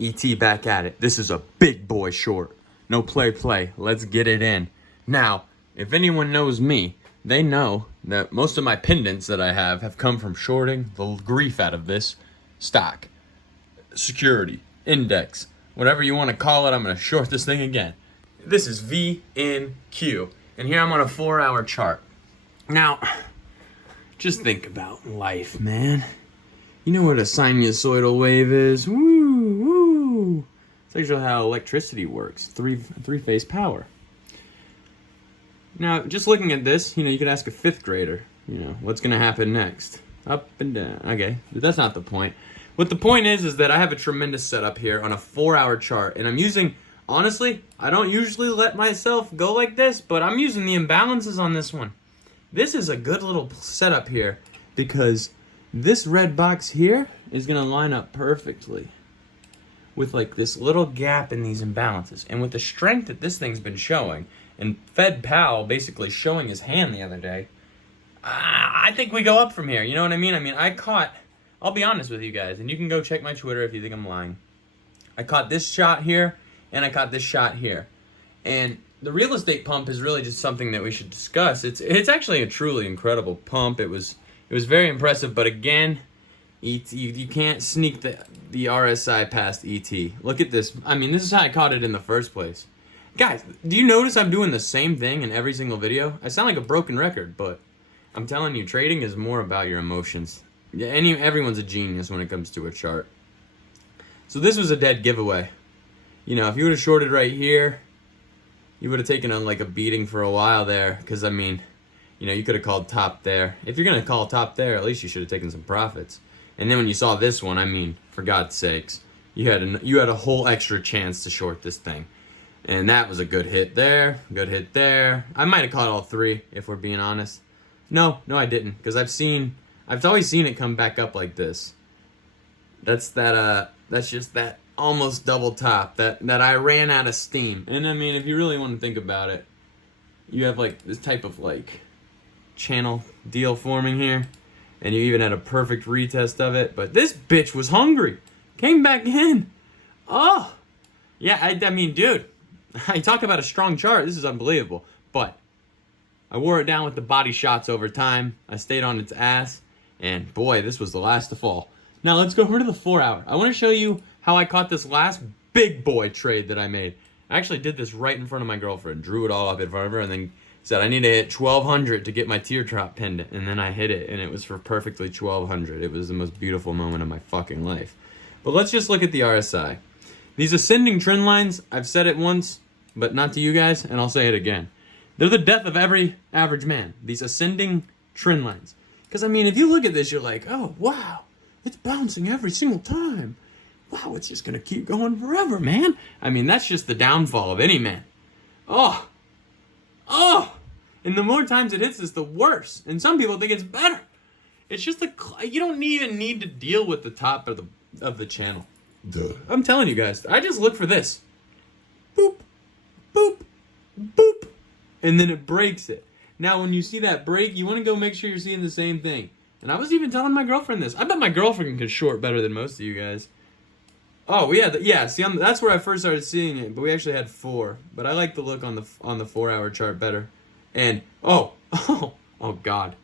ET back at it. This is a big boy short. No play. Let's get it in. Now, if anyone knows me, they know that most of my pendants that I have come from shorting the grief out of this stock. Security, index, whatever you want to call it, I'm going to short this thing again. This is VNQ, and here I'm on a 4-hour chart. Now, just think about life, man. You know what a sinusoidal wave is? Woo! It's actually how electricity works. Three-phase power. Now, just looking at this, you could ask a 5th grader, what's going to happen next? Up and down. Okay, but that's not the point. What the point is that I have a tremendous setup here on a 4-hour chart, and I'm using, honestly, I don't usually let myself go like this, but I'm using the imbalances on this one. This is a good little setup here because this red box here is going to line up perfectly with like this little gap in these imbalances. And with the strength that this thing's been showing, and Fed Powell basically showing his hand the other day, I think we go up from here. You know what I mean? I'll be honest with you guys, and you can go check my Twitter if you think I'm lying. I caught this shot here, and I caught this shot here. And the real estate pump is really just something that we should discuss. It's actually a truly incredible pump. It was very impressive, but again, you can't sneak the RSI past ET. Look at this. I mean, this is how I caught it in the first place. Guys, do you notice I'm doing the same thing in every single video? I sound like a broken record, but I'm telling you, trading is more about your emotions. Yeah, everyone's a genius when it comes to a chart. So this was a dead giveaway. If you would have shorted right here, you would have taken like a beating for a while there, because you could have called top there. If you're gonna call top there, at least you should have taken some profits. And then when you saw this one, for God's sakes, you had a whole extra chance to short this thing, and that was a good hit there, good hit there. I might have caught all three if we're being honest. No, I didn't, because I've always seen it come back up like this. That's just that almost double top that I ran out of steam. And if you really want to think about it, you have like this type of like channel deal forming here, and you even had a perfect retest of it, but this bitch was hungry, came back in. Oh yeah, dude, I talk about a strong chart. This is unbelievable, but I wore it down with the body shots over time. I stayed on its ass, and boy, this was the last to fall. Now let's go over to the 4-hour. I want to show you how I caught this last big boy trade that I made. I actually did this right in front of my girlfriend, drew it all up in front of her, and then said I need to hit 1200 to get my teardrop pendant, and then I hit it, and it was for perfectly 1200. It was the most beautiful moment of my fucking life. But let's just look at the RSI. These ascending trend lines, I've said it once, but not to you guys, and I'll say it again. They're the death of every average man, these ascending trend lines. Because, if you look at this, you're like, oh, wow, it's bouncing every single time. Wow, it's just going to keep going forever, man. That's just the downfall of any man. Oh, and the more times it hits this, the worse. And some people think it's better. It's just you don't even need to deal with the top of the channel. Duh. I'm telling you guys, I just look for this. Boop, boop, boop. And then it breaks it. Now, when you see that break, you want to go make sure you're seeing the same thing. And I was even telling my girlfriend this. I bet my girlfriend can short better than most of you guys. Oh, yeah. See, that's where I first started seeing it, but we actually had 4. But I like the look on the 4-hour chart better. And, oh, God.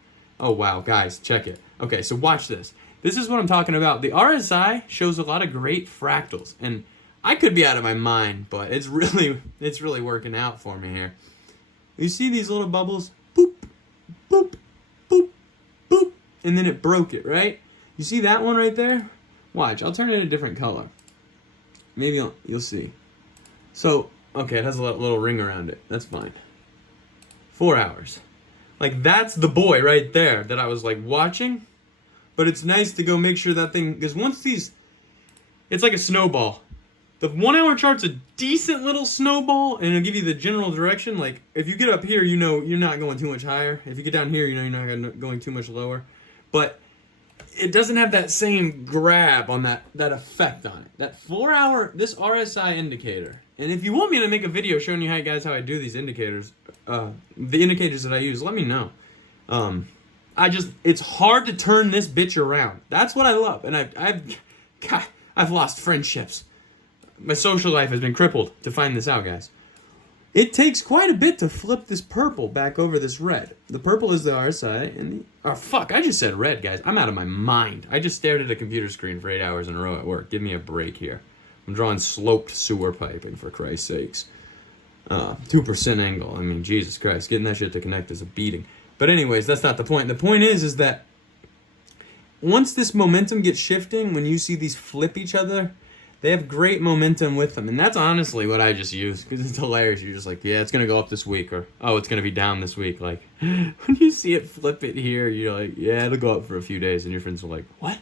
Oh, wow, guys, check it. Okay, so watch this. This is what I'm talking about. The RSI shows a lot of great fractals. And I could be out of my mind, but it's really working out for me here. You see these little bubbles? Boop, boop, boop, boop. And then it broke it, right? You see that one right there? Watch, I'll turn it a different color. Maybe you'll see. So, okay, it has a little ring around it. That's fine. 4 hours. Like, that's the boy right there that I was, like, watching. But it's nice to go make sure that thing... Because once these... It's like a snowball. The 1-hour chart's a decent little snowball, and it'll give you the general direction. Like, if you get up here, you're not going too much higher. If you get down here, you're not going too much lower. But it doesn't have that same grab on that effect on it. That 4-hour, this RSI indicator. And if you want me to make a video showing you how I do these indicators, the indicators that I use, let me know. It's hard to turn this bitch around. That's what I love. And I've lost friendships My social life has been crippled to find this out, guys. It takes quite a bit to flip this purple back over this red. The purple is the RSI, and the... Oh, fuck, I just said red, guys. I'm out of my mind. I just stared at a computer screen for 8 hours in a row at work. Give me a break here. I'm drawing sloped sewer piping, for Christ's sakes. 2% angle. I mean, Jesus Christ. Getting that shit to connect is a beating. But anyways, that's not the point. The point is that once this momentum gets shifting, when you see these flip each other, they have great momentum with them. And that's honestly what I just use, because it's hilarious. You're just like, yeah, it's going to go up this week, or, oh, it's going to be down this week. Like, when you see it flip it here, you're like, yeah, it'll go up for a few days. And your friends are like, what?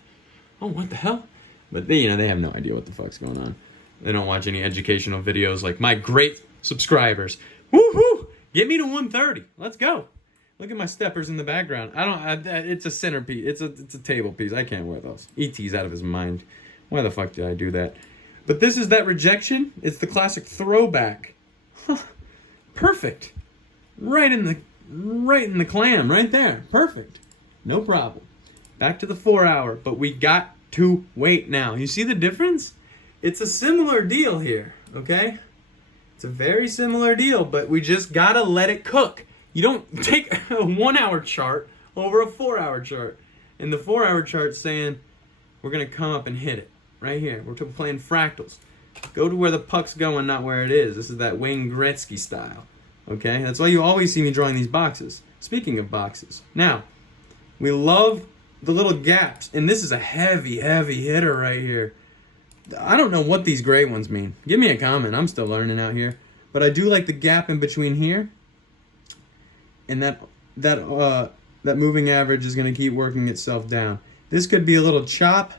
Oh, what the hell? But they, they have no idea what the fuck's going on. They don't watch any educational videos like my great subscribers. Woohoo! Get me to 130. Let's go. Look at my steppers in the background. It's a centerpiece. It's a table piece. I can't wear those. ET's out of his mind. Why the fuck did I do that? But this is that rejection. It's the classic throwback. Perfect. Right in the clam, right there. Perfect. No problem. Back to the 4 hour, but we got to wait now. You see the difference? It's a similar deal here, okay? It's a very similar deal, but we just gotta let it cook. You don't take a 1 hour chart over a 4 hour chart. And the 4 hour chart's saying we're gonna come up and hit it. Right here. We're playing fractals. Go to where the puck's going, not where it is. This is that Wayne Gretzky style. Okay? That's why you always see me drawing these boxes. Speaking of boxes. Now, we love the little gaps. And this is a heavy, heavy hitter right here. I don't know what these gray ones mean. Give me a comment. I'm still learning out here. But I do like the gap in between here. And that moving average is going to keep working itself down. This could be a little chop.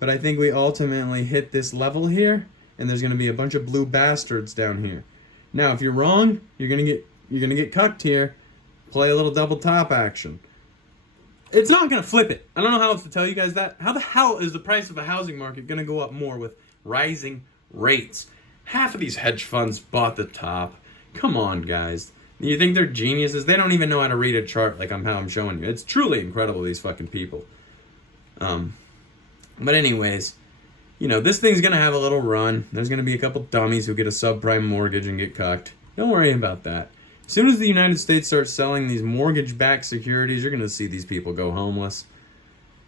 But I think we ultimately hit this level here, and there's going to be a bunch of blue bastards down here. Now, if you're wrong, you're going to get cucked here. Play a little double top action. It's not going to flip it. I don't know how else to tell you guys that. How the hell is the price of a housing market going to go up more with rising rates? Half of these hedge funds bought the top. Come on, guys. You think they're geniuses? They don't even know how to read a chart like how I'm showing you. It's truly incredible, these fucking people. But anyways, this thing's going to have a little run. There's going to be a couple dummies who get a subprime mortgage and get cucked. Don't worry about that. As soon as the United States starts selling these mortgage-backed securities, you're going to see these people go homeless.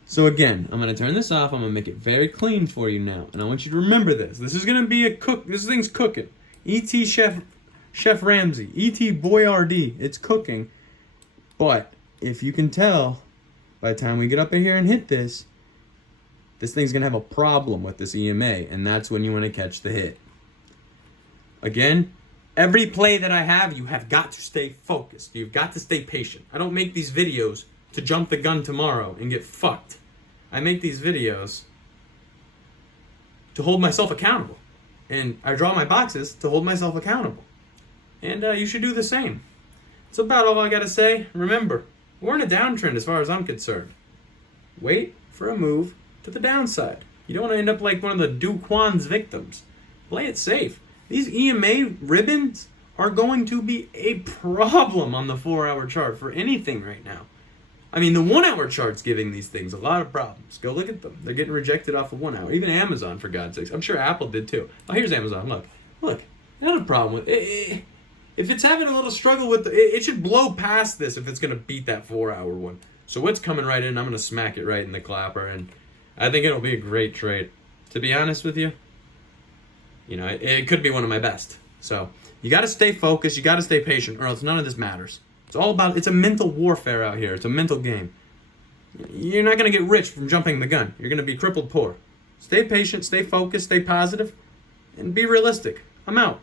So again, I'm going to turn this off. I'm going to make it very clean for you now. And I want you to remember this. This is going to be a cook. This thing's cooking. E.T. Chef Ramsay. E.T. Boyardee. It's cooking. But if you can tell, by the time we get up in here and hit this thing's going to have a problem with this EMA, and that's when you want to catch the hit. Again, every play that I have, you have got to stay focused. You've got to stay patient. I don't make these videos to jump the gun tomorrow and get fucked. I make these videos to hold myself accountable. And I draw my boxes to hold myself accountable. And you should do the same. That's about all I got to say. Remember, we're in a downtrend as far as I'm concerned. Wait for a move to the downside. You don't want to end up like one of the Duquan's victims. Play it safe. These EMA ribbons are going to be a problem on the 4 hour chart for anything right now. I mean, the 1 hour chart's giving these things a lot of problems. Go look at them. They're getting rejected off of 1 hour. Even Amazon, for God's sakes. I'm sure Apple did too. Oh, here's Amazon. Look. Not a problem with it. If it's having a little struggle with it should blow past this if it's going to beat that 4 hour one. So what's coming right in, I'm going to smack it right in the clapper, and I think it'll be a great trade. To be honest with you, it could be one of my best. So you got to stay focused, you got to stay patient, or else none of this matters. It's a mental warfare out here. It's a mental game. You're not going to get rich from jumping the gun. You're going to be crippled poor. Stay patient, stay focused, stay positive, and be realistic. I'm out.